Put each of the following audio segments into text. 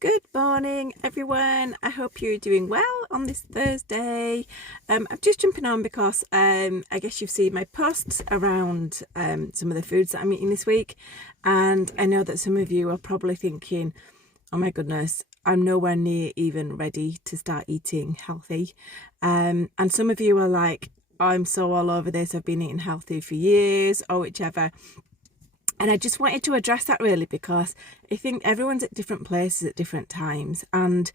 Good morning, everyone. I hope you're doing well on this Thursday. I'm just jumping on because I guess you've seen my posts around some of the foods that I'm eating this week. And I know that some of you are probably thinking, oh my goodness, I'm nowhere near even ready to start eating healthy. And some of you are like, I'm so all over this. I've been eating healthy for years or whichever. And I just wanted to address that really because I think everyone's at different places at different times, and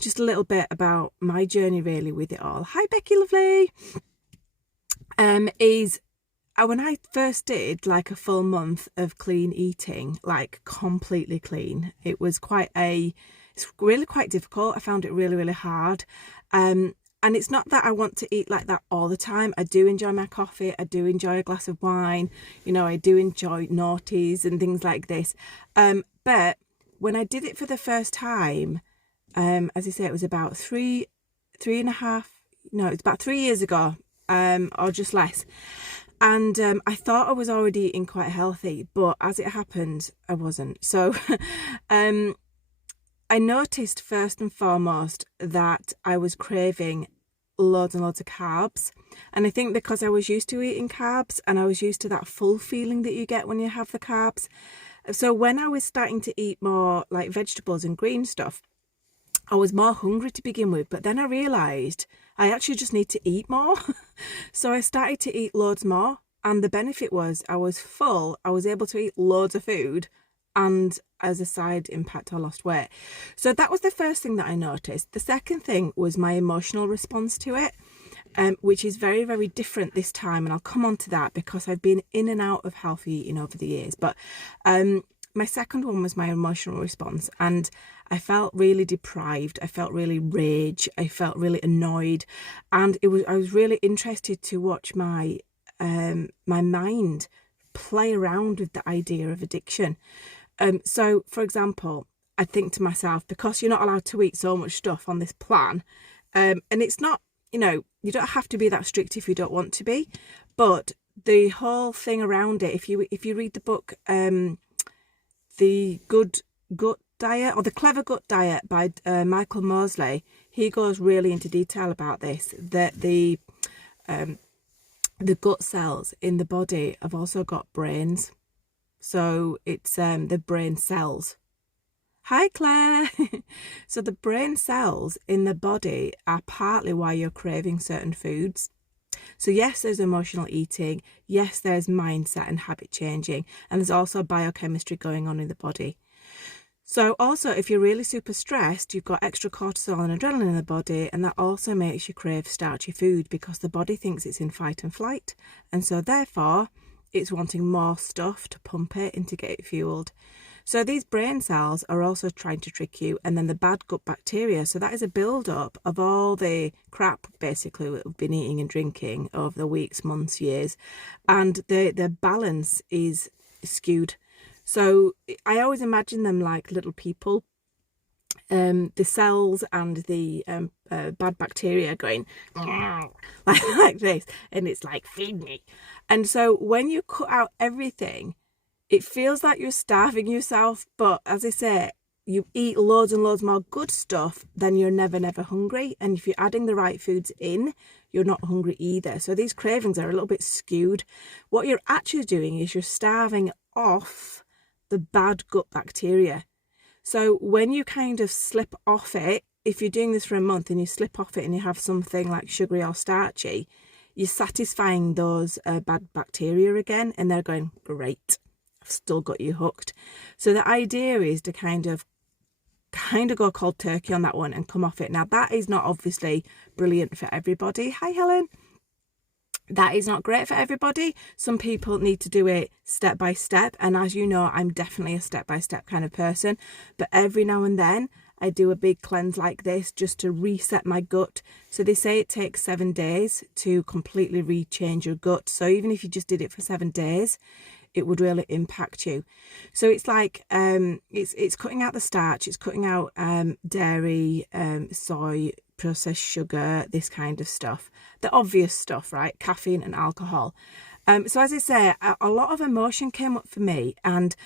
just a little bit about my journey really with it all. Hi Becky lovely. Is when I first did like a full month of clean eating, like completely clean, it's really quite difficult. I found it really, really hard. And it's not that I want to eat like that all the time. I do enjoy my coffee. I do enjoy a glass of wine. You know, I do enjoy naughties and things like this. But when I did it for the first time, as I say, it was about three and a half, no, it's about 3 years ago, or just less. And I thought I was already eating quite healthy, but as it happened, I wasn't. So I noticed first and foremost that I was craving loads and loads of carbs. And I think because I was used to eating carbs and I was used to that full feeling that you get when you have the carbs. So when I was starting to eat more like vegetables and green stuff, I was more hungry to begin with. But then I realised I actually just need to eat more. So I started to eat loads more. And the benefit was I was full. I was able to eat loads of food. And as a side impact, I lost weight. So that was the first thing that I noticed. The second thing was my emotional response to it, which is very, very different this time. And I'll come on to that because I've been in and out of healthy eating over the years. But my second one was my emotional response. And I felt really deprived. I felt really rage. I felt really annoyed. And I was really interested to watch my mind play around with the idea of addiction. So, for example, I think to myself, because you're not allowed to eat so much stuff on this plan, and it's not, you don't have to be that strict if you don't want to be, but the whole thing around it, if you read the book, The Good Gut Diet or The Clever Gut Diet by Michael Mosley, he goes really into detail about this, that the gut cells in the body have also got brains. So it's the brain cells. Hi Claire. So the brain cells in the body are partly why you're craving certain foods. So yes, there's emotional eating. Yes, there's mindset and habit changing. And there's also biochemistry going on in the body. So also, if you're really super stressed, you've got extra cortisol and adrenaline in the body, and that also makes you crave starchy food because the body thinks it's in fight and flight. And so therefore, it's wanting more stuff to pump it and to get it fueled. So these brain cells are also trying to trick you. And then the bad gut bacteria. So that is a build-up of all the crap, basically, that we've been eating and drinking over the weeks, months, years. And the balance is skewed. So I always imagine them like little people. The cells and the bad bacteria going like this, and it's like, feed me. And so when you cut out everything, it feels like you're starving yourself. But as I say, you eat loads and loads more good stuff, then you're never hungry. And if you're adding the right foods in, you're not hungry either. So these cravings are a little bit skewed. What you're actually doing is you're starving off the bad gut bacteria. So when you kind of slip off it, if you're doing this for a month and you slip off it and you have something like sugary or starchy, you're satisfying those bad bacteria again, and they're going, great, I've still got you hooked. So the idea is to kind of go cold turkey on that one and come off it. Now that is not obviously brilliant for everybody. Hi Helen. That is not great for everybody. Some people need to do it step by step. And as you know, I'm definitely a step by step kind of person. But every now and then I do a big cleanse like this just to reset my gut. So they say it takes 7 days to completely rechange your gut. So even if you just did it for 7 days, it would really impact you. So it's like it's cutting out the starch, it's cutting out dairy, soy, processed sugar, this kind of stuff, the obvious stuff, right? Caffeine and alcohol. So as I say, a lot of emotion came up for me, and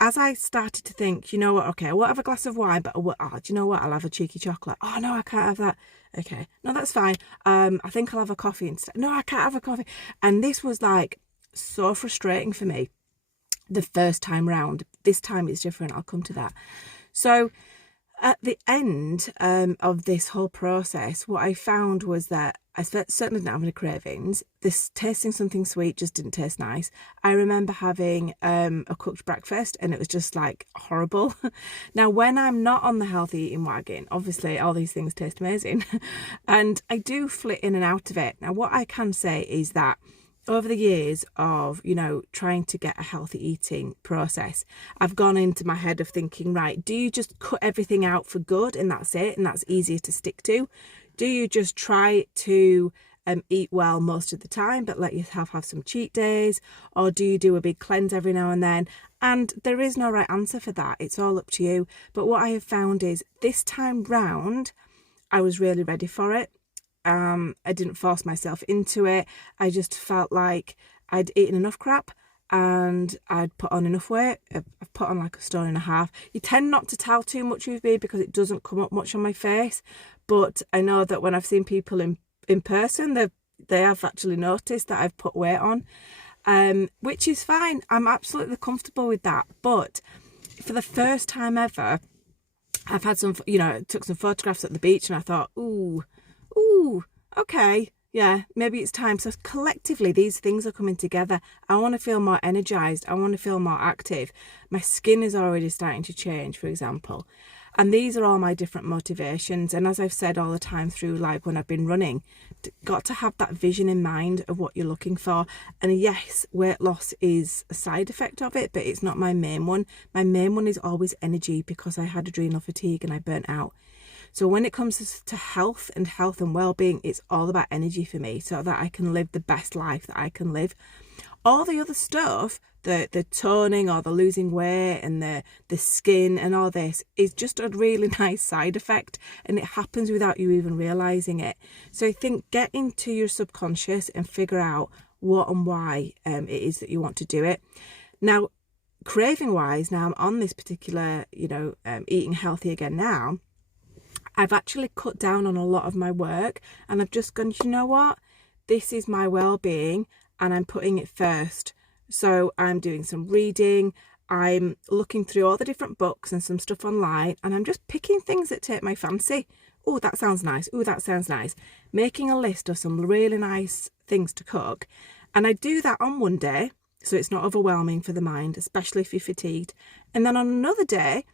as I started to think, you know what, okay, I won't have a glass of wine, but do you know what, I'll have a cheeky chocolate. Oh no, I can't have that. Okay, no, that's fine. I think I'll have a coffee instead. No, I can't have a coffee. And this was like so frustrating for me the first time round. This time it's different. I'll come to that. So at the end of this whole process, what I found was that I certainly didn't have any cravings. This tasting something sweet just didn't taste nice. I remember having a cooked breakfast and it was just like horrible. Now, when I'm not on the healthy eating wagon, obviously all these things taste amazing and I do flit in and out of it. Now, what I can say is that over the years of, trying to get a healthy eating process, I've gone into my head of thinking, right, do you just cut everything out for good and that's it and that's easier to stick to? Do you just try to eat well most of the time but let yourself have some cheat days? Or do you do a big cleanse every now and then? And there is no right answer for that. It's all up to you. But what I have found is this time round, I was really ready for it. I didn't force myself into it. I just felt like I'd eaten enough crap and I'd put on enough weight. I've put on like a stone and a half. You tend not to tell too much with me because it doesn't come up much on my face. But I know that when I've seen people in person, they have actually noticed that I've put weight on, which is fine. I'm absolutely comfortable with that. But for the first time ever, I've had some, took some photographs at the beach and I thought, ooh, okay, yeah, maybe it's time. So collectively, these things are coming together. I want to feel more energized. I want to feel more active. My skin is already starting to change, for example. And these are all my different motivations. And as I've said all the time through, like when I've been running, got to have that vision in mind of what you're looking for. And yes, weight loss is a side effect of it, but it's not my main one. My main one is always energy because I had adrenal fatigue and I burnt out. So when it comes to health and well-being, it's all about energy for me so that I can live the best life that I can live. All the other stuff, the toning or the losing weight and the skin and all this is just a really nice side effect and it happens without you even realizing it. So I think get into your subconscious and figure out what and why it is that you want to do it. Now, craving wise, now I'm on this particular, eating healthy again now. I've actually cut down on a lot of my work and I've just gone, you know what? This is my well-being and I'm putting it first. So I'm doing some reading. I'm looking through all the different books and some stuff online and I'm just picking things that take my fancy. Oh, that sounds nice. Oh, that sounds nice. Making a list of some really nice things to cook. And I do that on one day, so it's not overwhelming for the mind, especially if you're fatigued. And then on another day,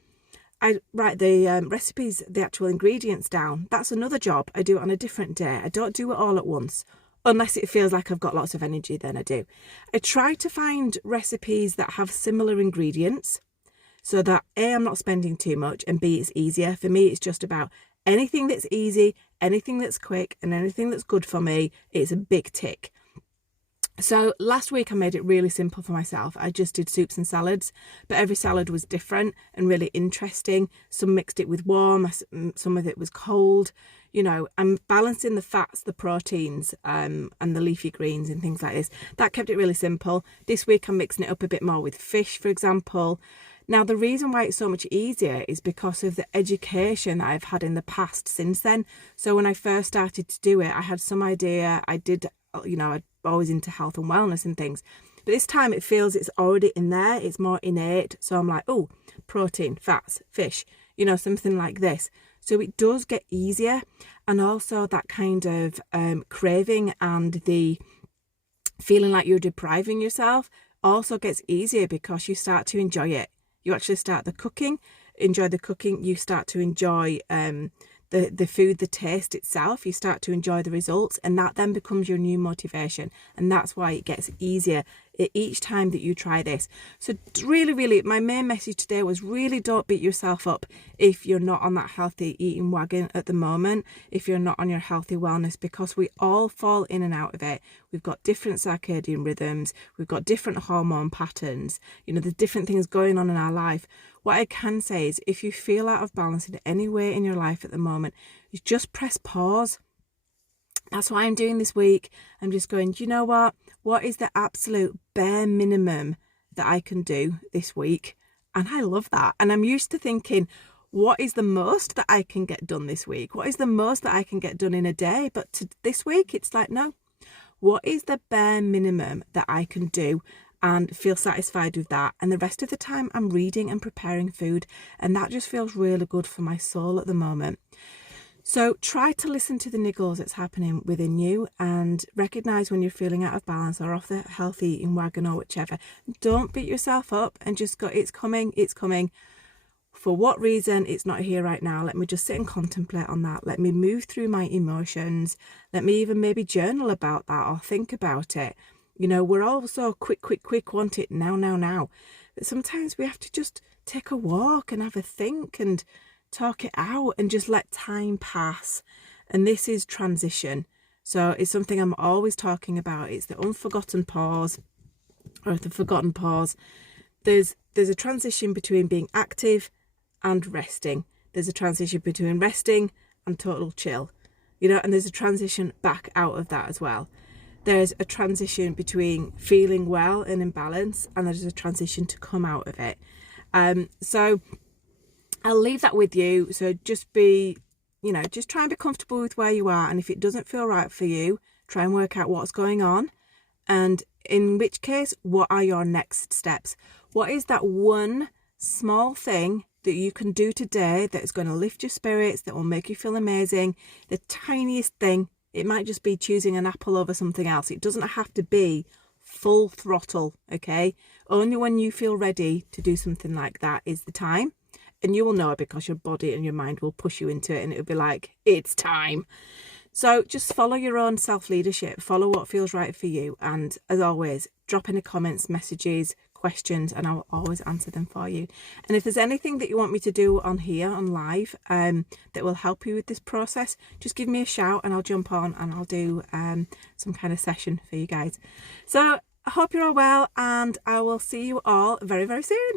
I write the recipes, the actual ingredients down. That's another job. I do it on a different day. I don't do it all at once. Unless it feels like I've got lots of energy, then I do. I try to find recipes that have similar ingredients so that A, I'm not spending too much and B, it's easier. For me, it's just about anything that's easy, anything that's quick and anything that's good for me. It's a big tick. So last week I made it really simple for myself. I just did soups and salads, but every salad was different and really interesting. Some mixed it with warm, some of it was cold. I'm balancing the fats, the proteins, and the leafy greens and things like this. That kept it really simple. This week I'm mixing it up a bit more with fish, for example. Now, the reason why it's so much easier is because of the education that I've had in the past since then. So when I first started to do it, I had some idea. I'm always into health and wellness and things. But this time it feels it's already in there. It's more innate. So I'm like, oh, protein, fats, fish, something like this. So it does get easier. And also that kind of craving and the feeling like you're depriving yourself also gets easier because you start to enjoy it. You actually start enjoy the cooking. You start to enjoy the food, the taste itself. You start to enjoy the results and that then becomes your new motivation. And that's why it gets easier each time that you try this. So really, my main message today was really don't beat yourself up if you're not on that healthy eating wagon at the moment, if you're not on your healthy wellness, because we all fall in and out of it. We've got different circadian rhythms. We've got different hormone patterns. There's different things going on in our life. What I can say is if you feel out of balance in any way in your life at the moment, you just press pause. That's what I'm doing this week. I'm just going, do you know what? What is the absolute bare minimum that I can do this week? And I love that. And I'm used to thinking, what is the most that I can get done this week? What is the most that I can get done in a day? But this week, it's like, no, what is the bare minimum that I can do and feel satisfied with that? And the rest of the time, I'm reading and preparing food. And that just feels really good for my soul at the moment. So try to listen to the niggles that's happening within you and recognise when you're feeling out of balance or off the healthy eating wagon or whichever. Don't beat yourself up and just go, it's coming, it's coming. For what reason? It's not here right now. Let me just sit and contemplate on that. Let me move through my emotions. Let me even maybe journal about that or think about it. You know, we're all so quick, want it now. But sometimes we have to just take a walk and have a think and talk it out and just let time pass. And this is transition. So it's something I'm always talking about. It's the unforgotten pause or the forgotten pause. There's a transition between being active and resting. There's a transition between resting and total chill, you know, and there's a transition back out of that as well. There's a transition between feeling well and in balance, and there's a transition to come out of it. So I'll leave that with you. So just be, you know, just try and be comfortable with where you are. And if it doesn't feel right for you, try and work out what's going on. And in which case, what are your next steps? What is that one small thing that you can do today that is going to lift your spirits, that will make you feel amazing? The tiniest thing. It might just be choosing an apple over something else. It doesn't have to be full throttle, okay? Only when you feel ready to do something like that is the time. And you will know it because your body and your mind will push you into it and it'll be like, it's time. So just follow your own self-leadership. Follow what feels right for you. And as always, drop in the comments, messages, questions, and I will always answer them for you. And if there's anything that you want me to do on here, on live, that will help you with this process, just give me a shout and I'll jump on and I'll do some kind of session for you guys. So I hope you're all well and I will see you all very, very soon.